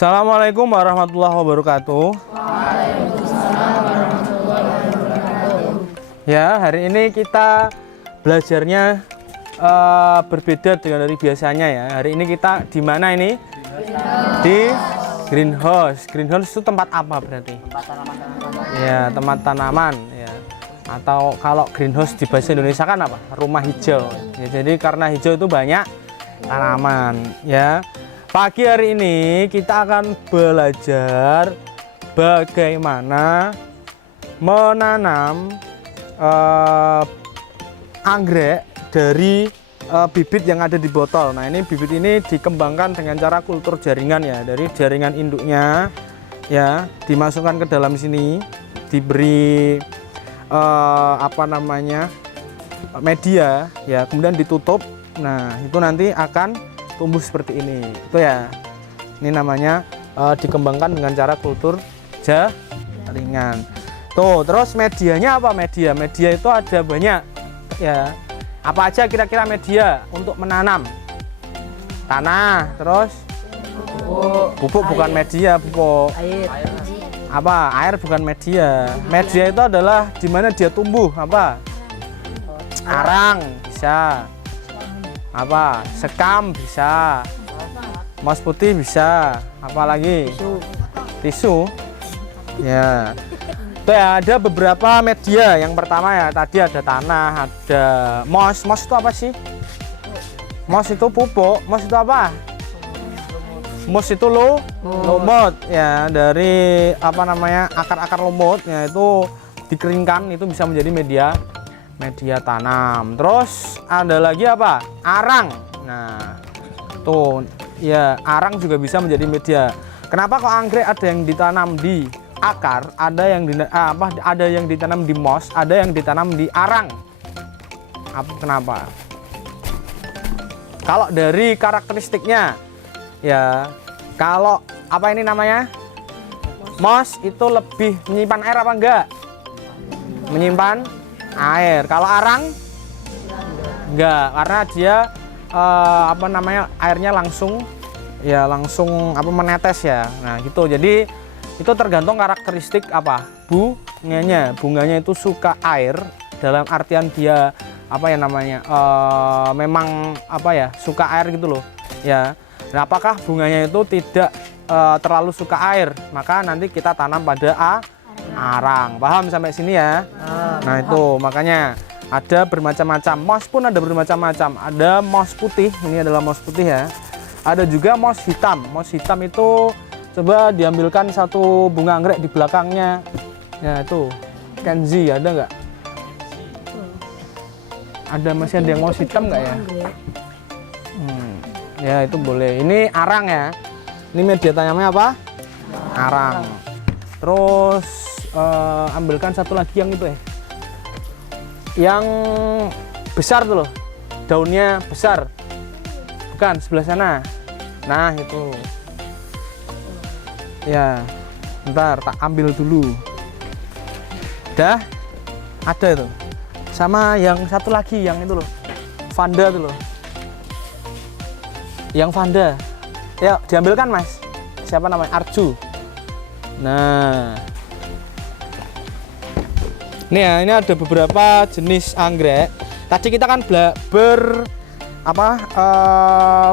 Assalamualaikum warahmatullahi wabarakatuh. Ya, hari ini kita belajarnya berbeda dengan dari biasanya ya. Hari ini kita di mana ini? Di greenhouse. Greenhouse itu tempat apa berarti? Tempat tanaman. Ya, tempat tanaman ya. Atau kalau greenhouse di bahasa Indonesia kan apa? Rumah hijau. Ya, jadi karena hijau itu banyak tanaman ya. Pagi hari ini kita akan belajar bagaimana menanam anggrek dari bibit yang ada di botol. Nah, ini bibit ini dikembangkan dengan cara kultur jaringan ya, dari jaringan induknya ya, dimasukkan ke dalam sini, diberi media ya, kemudian ditutup. Nah, itu nanti akan tumbuh seperti ini. Itu ya. Ini namanya dikembangkan dengan cara kultur jaringan. Tuh, terus medianya apa? Media itu ada banyak ya. Apa aja kira-kira media untuk menanam? Tanah, terus pupuk bukan media, pupuk. Air. Apa? Air bukan media. Media itu adalah di mana dia tumbuh, apa? Arang bisa. Apa? Sekam bisa. Moss putih bisa. Apa lagi? Tisu. Ya. Itu ya, ada beberapa media. Yang pertama ya tadi ada tanah, ada moss. Moss itu apa sih? Moss itu pupuk. Moss itu apa? Moss itu lumut ya, dari akar-akar lumut ya, itu dikeringkan, itu bisa menjadi media tanam. Terus ada lagi apa? Arang. Nah, tuh ya, arang juga bisa menjadi media. Kenapa kok anggrek ada yang ditanam di akar, ada yang ditanam di moss, ada yang ditanam di arang? Kenapa? Kalau dari karakteristiknya ya, kalau apa ini namanya? Moss itu lebih menyimpan air apa enggak? Menyimpan air. Kalau arang enggak, karena dia airnya langsung menetes ya. Nah, gitu. Jadi itu tergantung karakteristik bunganya. Bunganya itu suka air, dalam artian dia memang suka air gitu loh ya. Nah, apakah bunganya itu tidak terlalu suka air, maka nanti kita tanam pada arang. Paham sampai sini ya? Nah, itu makanya ada bermacam-macam. Moss pun ada bermacam-macam. Ada moss putih, ini adalah moss putih ya. Ada juga moss hitam. Moss hitam itu coba diambilkan satu bunga anggrek di belakangnya. Ya, itu Kenzi ada nggak? Masih ada yang moss hitam nggak ya? Ya, itu boleh. Ini arang ya. Ini media tanamnya apa? Arang. Terus ambilkan satu lagi yang itu ya, yang besar tuh loh, daunnya besar, bukan sebelah sana. Nah, itu ya, bentar tak ambil dulu. Udah ada itu. Sama yang satu lagi, yang itu loh, Vanda tuh loh, yang Vanda ya, diambilkan mas. Siapa namanya? Arju. Nah, ini ada beberapa jenis anggrek. Tadi kita kan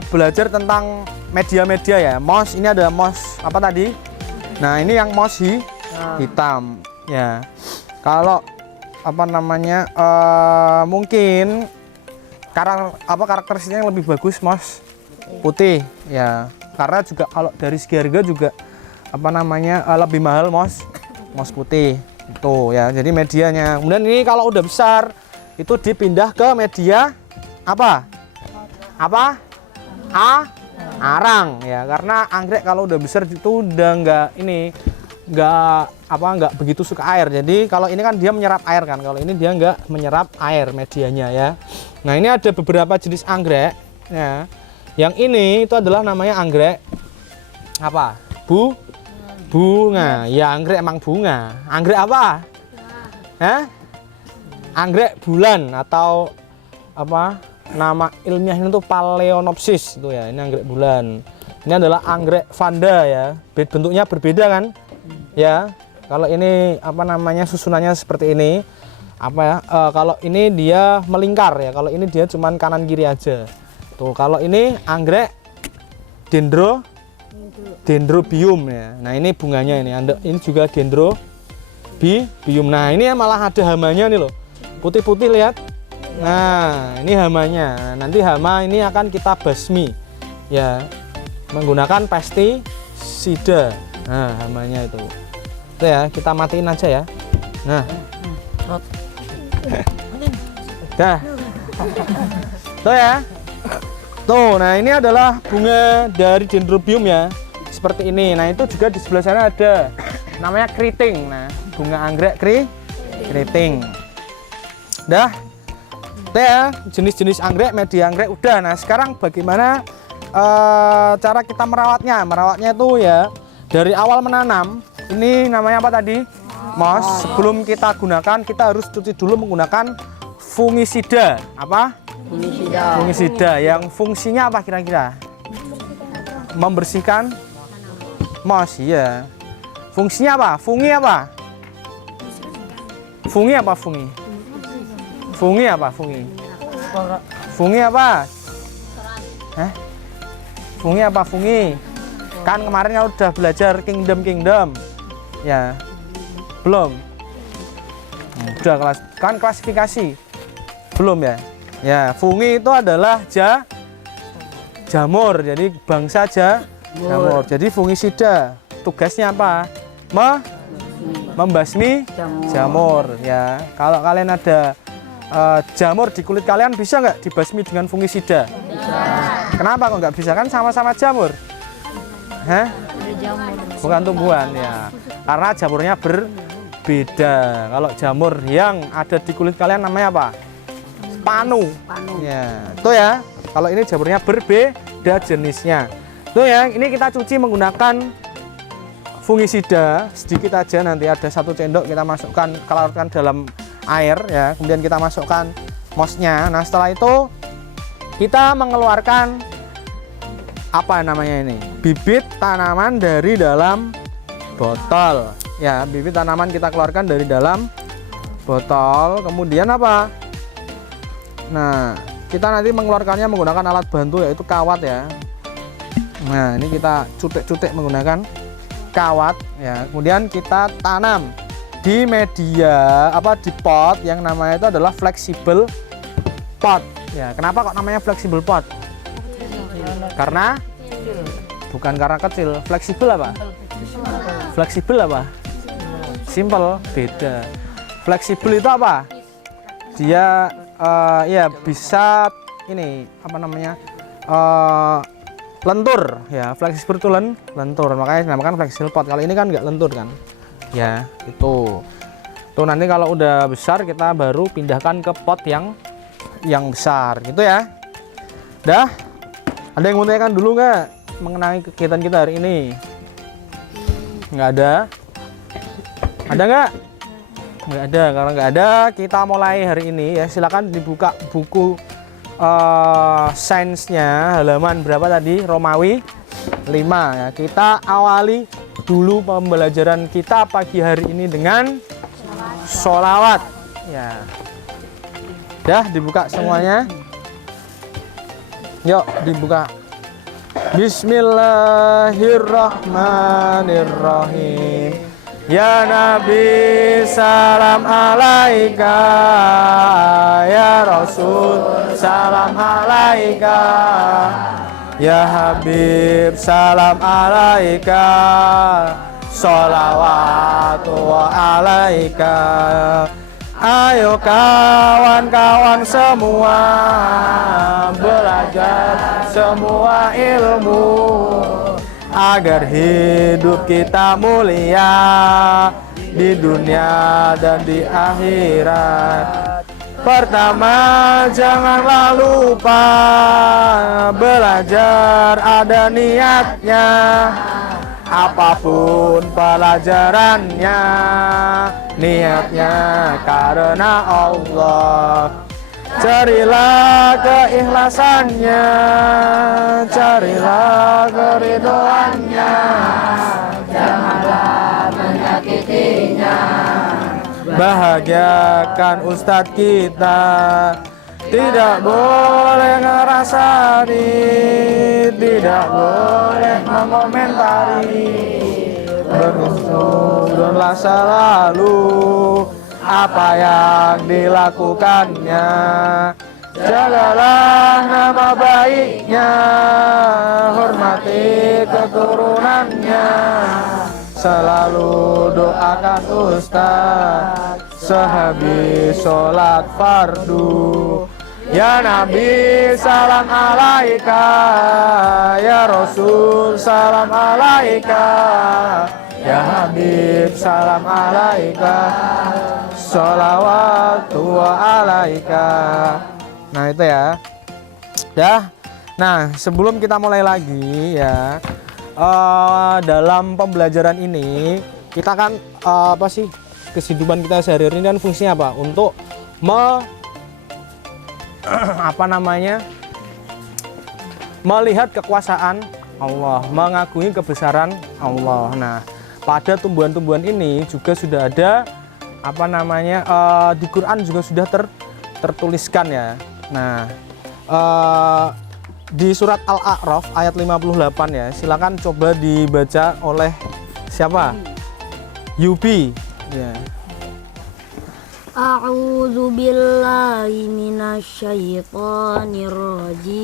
belajar tentang media-media ya. Moss, ini ada moss apa tadi? Nah, ini yang moss hitam ya. Kalau mungkin karakteristiknya yang lebih bagus moss putih ya. Karena juga kalau dari segi harga juga lebih mahal moss putih itu ya. Jadi medianya. Kemudian ini kalau udah besar itu dipindah ke media arang ya. Karena anggrek kalau udah besar itu udah nggak begitu suka air. Jadi kalau ini kan dia menyerap air kan. Kalau ini dia nggak menyerap air medianya ya. Nah, ini ada beberapa jenis anggrek ya. Yang ini itu adalah namanya anggrek bunga. Ya, anggrek emang bunga. Anggrek apa? Anggrek bulan, atau nama ilmiahnya itu Phalaenopsis itu ya. Ini anggrek bulan. Ini adalah anggrek vanda ya. Bentuknya berbeda kan? Ya. Kalau ini apa namanya susunannya seperti ini. Apa ya? Kalau ini dia melingkar ya. Kalau ini dia cuman kanan kiri aja. Tuh, kalau ini anggrek dendrobium ya. Nah, ini bunganya ini. Ini juga dendrobium. Nah, ini malah ada hamanya nih loh. Putih-putih lihat. Nah, ini hamanya. Nanti hama ini akan kita basmi ya. Menggunakan pestisida. Nah, hamanya itu. Itu ya, kita matiin aja ya. Nah. Dah. Tuh ya. Tuh, nah ini adalah bunga dari dendrobium ya. Seperti ini. Nah, itu juga di sebelah sana ada namanya keriting. Nah, bunga anggrek keriting. Dah. Tuh ya, jenis-jenis anggrek, media anggrek udah. Nah, sekarang bagaimana cara kita merawatnya? Merawatnya itu ya dari awal menanam. Ini namanya apa tadi? Moss. Sebelum kita gunakan, kita harus cuci dulu menggunakan fungisida. Apa? Fungisida. Yang fungsinya apa kira-kira? Membersihkan moss. Iya. Fungsinya apa? Fungi apa? Fungi apa? Fungi. Fungi apa? Fungi. Fungi apa? Hah? Fungi apa? Fungi. Kan kemarin kalau udah belajar kingdom ya. Belum. Udah kan klasifikasi. Belum ya. Ya, fungi itu adalah jamur. Jadi bangsa jamur. Jadi fungisida. Tugasnya apa? Membasmi jamur ya. Kalau kalian ada jamur di kulit kalian, bisa nggak dibasmi dengan fungisida? Kenapa kok nggak bisa? Kan sama-sama jamur. Hah? Bukan tumbuhan ya. Karena jamurnya berbeda. Kalau jamur yang ada di kulit kalian namanya apa? Panu. Ya, itu ya. Kalau ini jamurnya berbeda jenisnya. Itu ya. Ini kita cuci menggunakan fungisida sedikit aja. Nanti ada 1 sendok kita masukkan, larutkan dalam air ya. Kemudian kita masukkan mossnya. Nah, setelah itu kita mengeluarkan apa namanya ini? Bibit tanaman dari dalam botol. Ya, bibit tanaman kita keluarkan dari dalam botol. Kemudian apa? Nah, kita nanti mengeluarkannya menggunakan alat bantu yaitu kawat ya. Nah, ini kita cutek-cutek menggunakan kawat ya. Kemudian kita tanam di media di pot yang namanya itu adalah flexible pot. Ya, kenapa kok namanya flexible pot? Karena bukan karena kecil. Fleksibel apa? Fleksibel apa? Simple, beda. Fleksibel itu apa? Dia ya bisa ini apa namanya? Lentur ya. Fleksibel itu lentur. Makanya dinamakan flexible pot. Kalau ini kan nggak lentur kan? Ya, itu. Tuh nanti kalau udah besar kita baru pindahkan ke pot yang besar gitu ya. Dah. Ada yang mau tanyakan dulu nggak mengenai kegiatan kita hari ini? Nggak ada? Ada nggak? Nggak ada. Kalau nggak ada, kita mulai hari ini ya. Silakan dibuka buku sainsnya halaman berapa tadi? Romawi 5 ya. Kita awali dulu pembelajaran kita pagi hari ini dengan sholawat ya. Dah dibuka semuanya. Yuk dibuka. Bismillahirrahmanirrahim. Ya Nabi salam alaika, ya Rasul salam alaika, ya Habib salam alaika, sholawatu alaika. Ayo kawan-kawan semua belajar semua ilmu agar hidup kita mulia di dunia dan di akhirat. Pertama, janganlah lupa belajar ada niatnya. Apapun pelajarannya, niatnya karena Allah. Carilah keikhlasannya, carilah keridoannya, janganlah menyakitinya. Bahagiakan ustadz kita, tidak boleh ngerasani, tidak boleh mengomentari. Berhusnudonlah selalu apa yang dilakukannya, jagalah nama baiknya, hormati keturunannya, selalu doakan ustaz sehabis sholat fardu. Ya Nabi salam alaika, ya Rasul salam alaika, ya Habib salam alaika, sholawatu wa alaika. Nah itu ya. Dah. Nah sebelum kita mulai lagi ya, dalam pembelajaran ini kita kan apa sih kesidupan kita sehari-hari ini kan fungsinya apa? Untuk melihat kekuasaan Allah, mengagumi kebesaran Allah. Nah, pada tumbuhan-tumbuhan ini juga sudah ada di Quran juga sudah tertuliskan ya. Nah, di surat Al-A'raf ayat 58 ya. Silakan coba dibaca oleh siapa? Yubi. Ya. A'udzu billahi minasyaitonir rajim.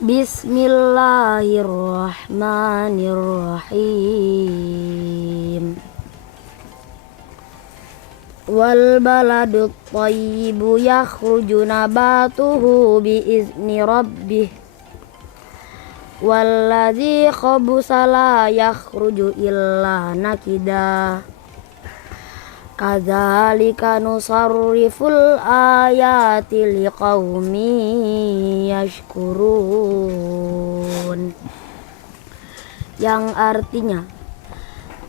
Bismillahirrahmanirrahim. Wal baladut thayyibu yakhruju nabatuhu biizni rabbih. Walladzi khabusa la yakhruju illa nakida. Kadzalika nusarriful ayati liqaumin yashkurun. Yang artinya,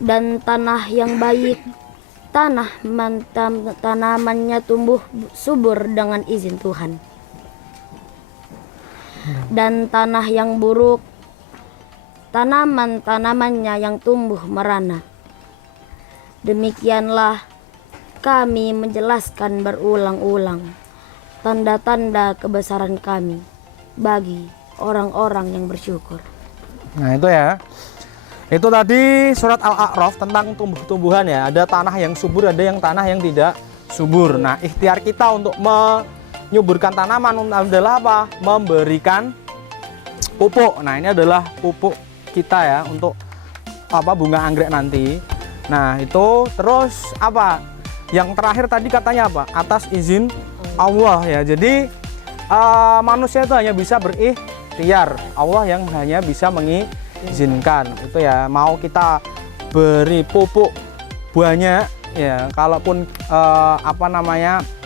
dan tanah yang baik, tanamannya tumbuh subur dengan izin Tuhan. Dan tanah yang buruk, tanamannya yang tumbuh merana. Demikianlah kami menjelaskan berulang-ulang tanda-tanda kebesaran kami bagi orang-orang yang bersyukur. Nah itu ya, itu tadi surat Al-A'raf tentang tumbuh-tumbuhan ya. Ada tanah yang subur, ada yang tanah yang tidak subur. Nah ikhtiar kita untuk menyuburkan tanaman adalah apa? Memberikan pupuk. Nah ini adalah pupuk kita ya untuk bunga anggrek nanti. Nah itu terus apa? Yang terakhir tadi katanya apa? Atas izin Allah ya. Jadi manusia itu hanya bisa berikhtiar, Allah yang hanya bisa mengizinkan. Itu ya, mau kita beri pupuk banyak ya, kalaupun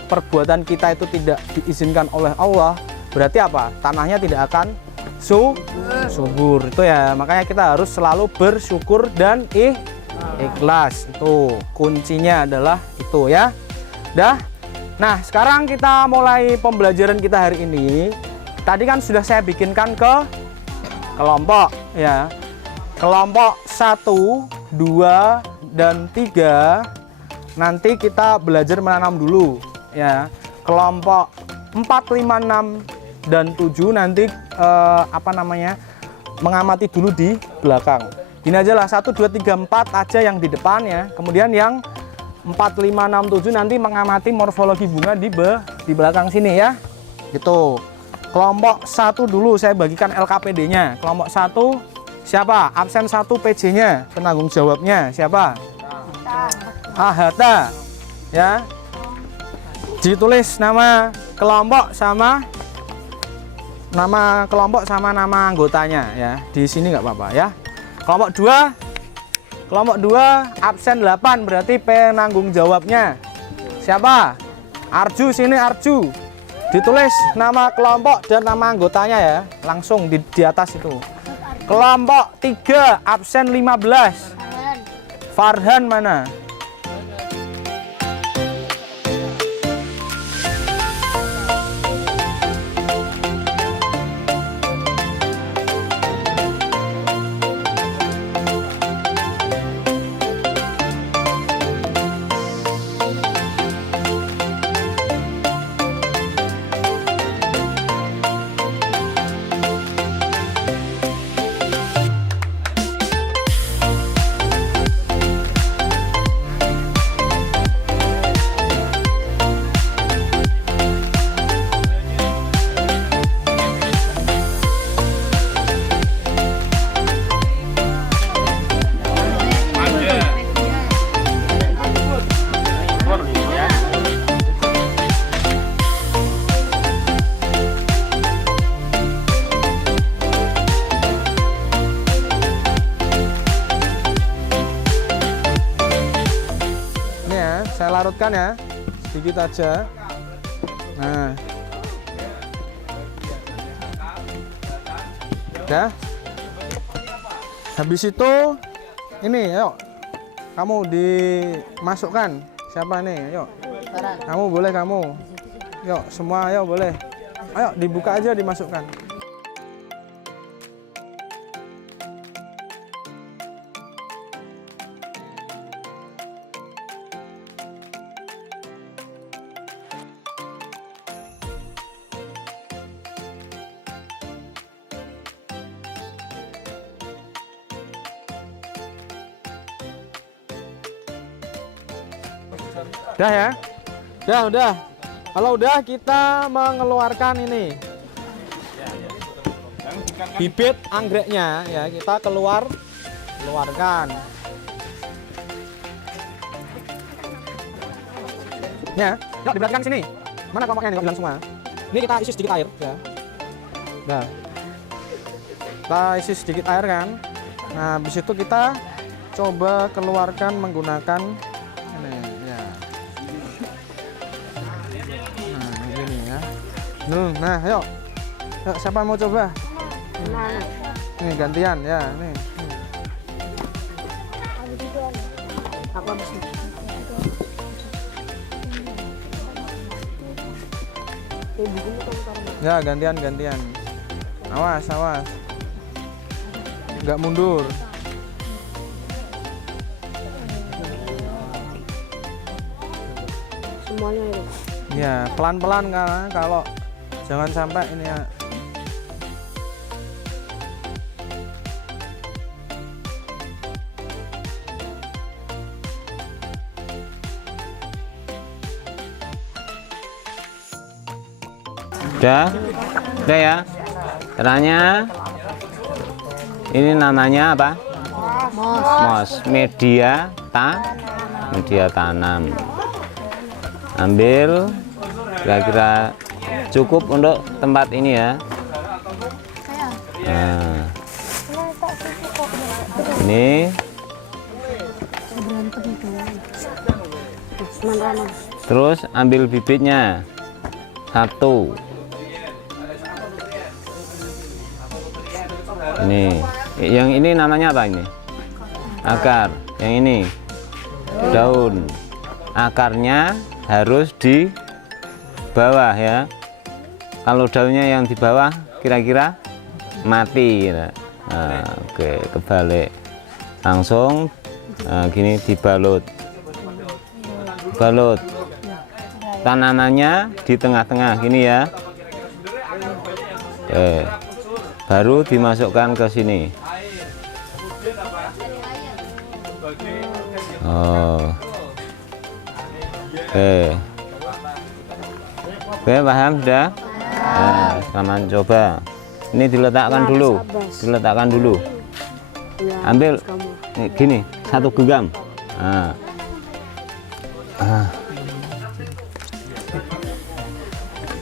perbuatan kita itu tidak diizinkan oleh Allah, berarti apa? Tanahnya tidak akan subur. Itu ya, makanya kita harus selalu bersyukur dan ikhlas. Itu kuncinya adalah itu ya. Nah sekarang kita mulai pembelajaran kita hari ini. Tadi kan sudah saya bikinkan ke kelompok ya. Kelompok 1, 2, dan 3 nanti kita belajar menanam dulu ya. Kelompok 4, 5, 6, dan 7 nanti mengamati dulu di belakang. Ini aja lah 1, 2, 3, 4 aja yang di depan ya. Kemudian yang 4, 5, 6, 7 nanti mengamati morfologi bunga di belakang sini ya. Gitu. Kelompok 1 dulu saya bagikan LKPD-nya. Kelompok 1 siapa? Absen 1 PJ-nya, penanggung jawabnya siapa? Hatta. Ya. Ditulis nama kelompok sama nama anggotanya ya. Di sini nggak apa-apa ya. Kelompok 2 absen 8 berarti penanggung jawabnya siapa? Arju, sini Arju. Ditulis nama kelompok dan nama anggotanya ya, langsung di atas itu. Kelompok 3 absen 15. Farhan mana? tekan ya, sedikit aja. Nah, udah. Habis itu ini, ayo kamu dimasukkan. Siapa nih? Ayo. Kamu boleh kamu. Yuk semua, ayo boleh. Ayo dibuka aja, dimasukkan. Udah ya? Udah. Kalau udah kita mengeluarkan ini bibit anggreknya ya, kita keluarkan. Ya, yuk diperhatikan sini. Mana kelompoknya nih, bilang semua. Ini kita isi sedikit air ya. Nah, kita isi sedikit air kan. Nah, habis itu kita coba keluarkan menggunakan ini ya. Nah, ini ya. Nah, yuk. Yuk, siapa mau coba? Nih gantian ya, nih. Aku habis ini. Ya, gantian. Awas. Nggak mundur. Semuanya itu. Ya, pelan-pelan karena kalau jangan sampai ini ya. Udah ya. Caranya ini namanya apa? Mos. Media tanam. Ambil kira-kira cukup untuk tempat ini ya. Nah, ini terus ambil bibitnya 1. Ini, yang ini namanya apa ini? Akar. Yang ini daun. Akarnya harus di bawah ya. Kalau daunnya yang di bawah kira-kira mati. Nah, oke, kebalik. Langsung gini dibalut. Balut. Tanamannya di tengah-tengah gini ya. Oke. Baru dimasukkan ke sini. Oh. Oke, paham sudah? Nah, selamat coba. Ini diletakkan dulu. Ambil gini, 1 genggam.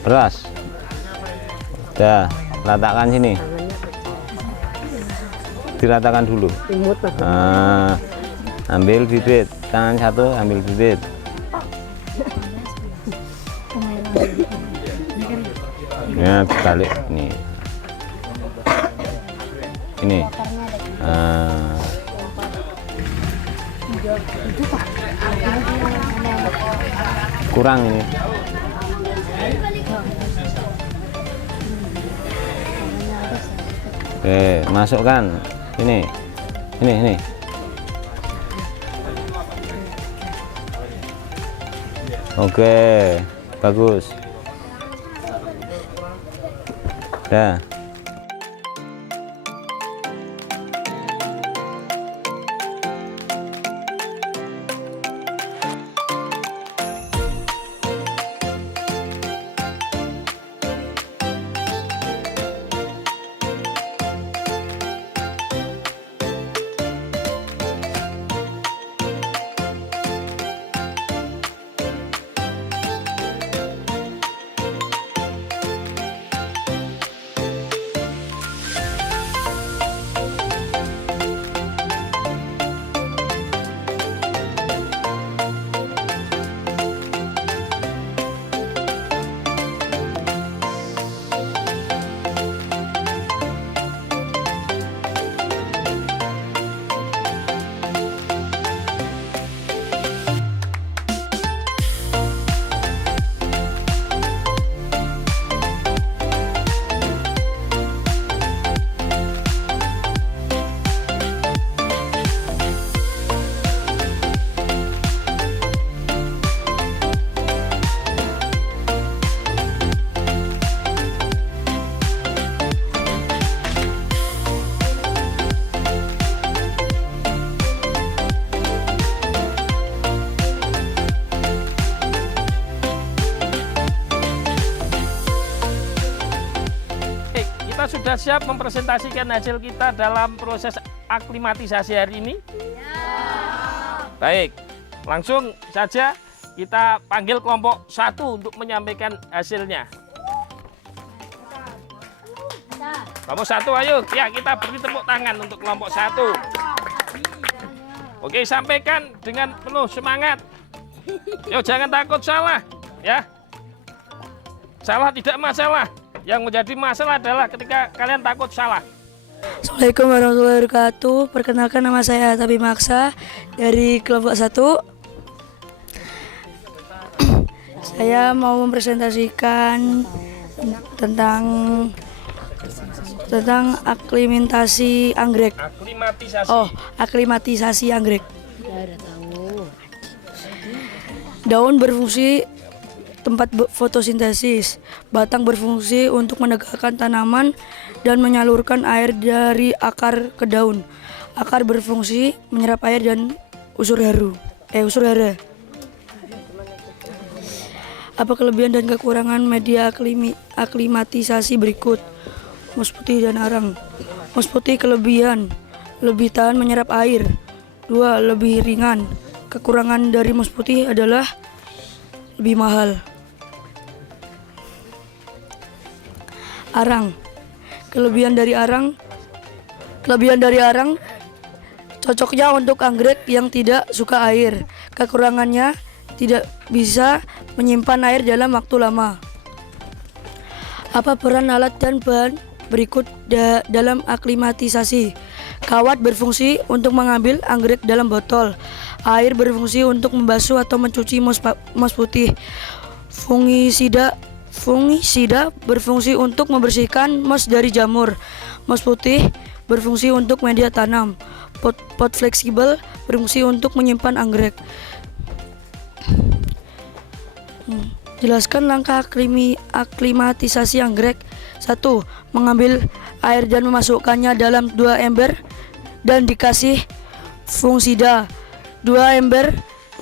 Beras. Udah, letakkan sini. Diratakan dulu. Ambil bibit, tangan 1 ambil bibit. Ya, balik ini. Kurang ini. Oke, masukkan ini. Oke, bagus. Dah. sudah siap mempresentasikan hasil kita dalam proses aklimatisasi hari ini? Baik, langsung saja kita panggil kelompok 1 untuk menyampaikan hasilnya. Kelompok 1, ayo ya, kita beri tepuk tangan untuk kelompok 1. Oke, sampaikan dengan penuh semangat. Yo, jangan takut salah ya. Salah tidak masalah. Yang menjadi masalah adalah ketika kalian takut salah. Assalamualaikum warahmatullahi wabarakatuh. Perkenalkan, nama saya Tabi Maksa dari kelompok 1. Saya mau mempresentasikan tentang aklimatasi anggrek. Aklimatisasi. Oh, aklimatisasi anggrek. Daun berfungsi tempat fotosintesis. Batang berfungsi untuk menegakkan tanaman dan menyalurkan air dari akar ke daun. Akar berfungsi menyerap air dan unsur hara. Apa kelebihan dan kekurangan media aklimatisasi berikut? Mus putih dan arang. Mus putih kelebihan, lebih tahan menyerap air. 2. Lebih ringan. Kekurangan dari mus putih adalah lebih mahal. Arang. Kelebihan dari arang cocoknya untuk anggrek yang tidak suka air. Kekurangannya tidak bisa menyimpan air dalam waktu lama. Apa peran alat dan bahan berikut dalam aklimatisasi? Kawat berfungsi untuk mengambil anggrek dalam botol. Air berfungsi untuk membasuh atau mencuci mus putih. Fungisida berfungsi untuk membersihkan mus dari jamur. Mus putih berfungsi untuk media tanam. Pot fleksibel berfungsi untuk menyimpan anggrek. Jelaskan langkah aklimatisasi anggrek. 1. Mengambil air dan memasukkannya dalam 2 ember dan dikasih fungisida. 2 ember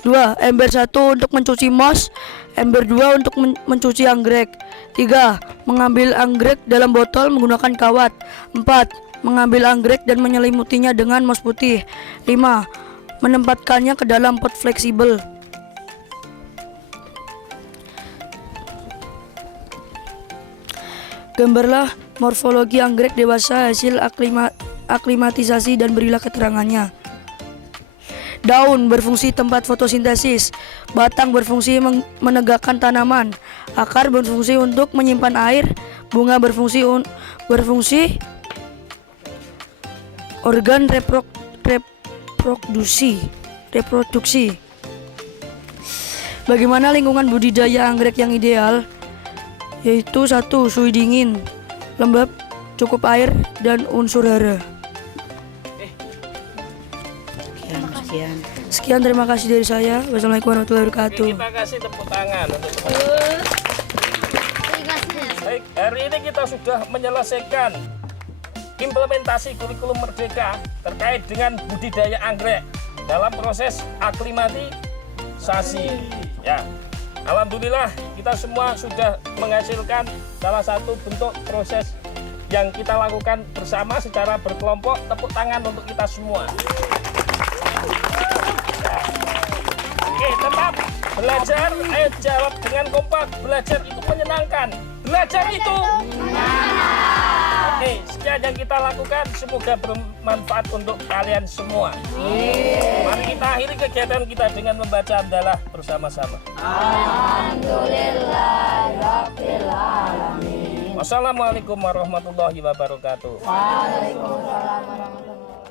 1 untuk mencuci moss, ember 2 untuk mencuci anggrek. 3. Mengambil anggrek dalam botol menggunakan kawat. 4. Mengambil anggrek dan menyelimutinya dengan moss putih. 5. Menempatkannya ke dalam pot fleksibel. Gambarlah morfologi anggrek dewasa hasil aklimatisasi dan berilah keterangannya. Daun berfungsi tempat fotosintesis. Batang berfungsi menegakkan tanaman. Akar berfungsi untuk menyimpan air. Bunga berfungsi organ reproduksi. Bagaimana lingkungan budidaya anggrek yang ideal? Yaitu 1. Suhu dingin, lembab, cukup air, dan unsur hara. Sekian, terima kasih dari saya. Wassalamualaikum warahmatullahi wabarakatuh. Kita kasih tepuk tangan untuk Baik, hari ini kita sudah menyelesaikan implementasi kurikulum Merdeka terkait dengan budidaya anggrek dalam proses aklimatisasi. Ya. Alhamdulillah kita semua sudah menghasilkan salah satu bentuk proses yang kita lakukan bersama secara berkelompok. Tepuk tangan untuk kita semua. Ya. Oke, tetap belajar, ayo jawab dengan kompak. Belajar itu menyenangkan. Belajar itu Oke, sekian yang kita lakukan, semoga bermanfaat untuk kalian semua. Mari kita akhiri kegiatan kita dengan membaca hamdalah bersama-sama. Alhamdulillahirrabbilalamin. Wassalamualaikum warahmatullahi wabarakatuh. Waalaikumsalam warahmatullahi wabarakatuh.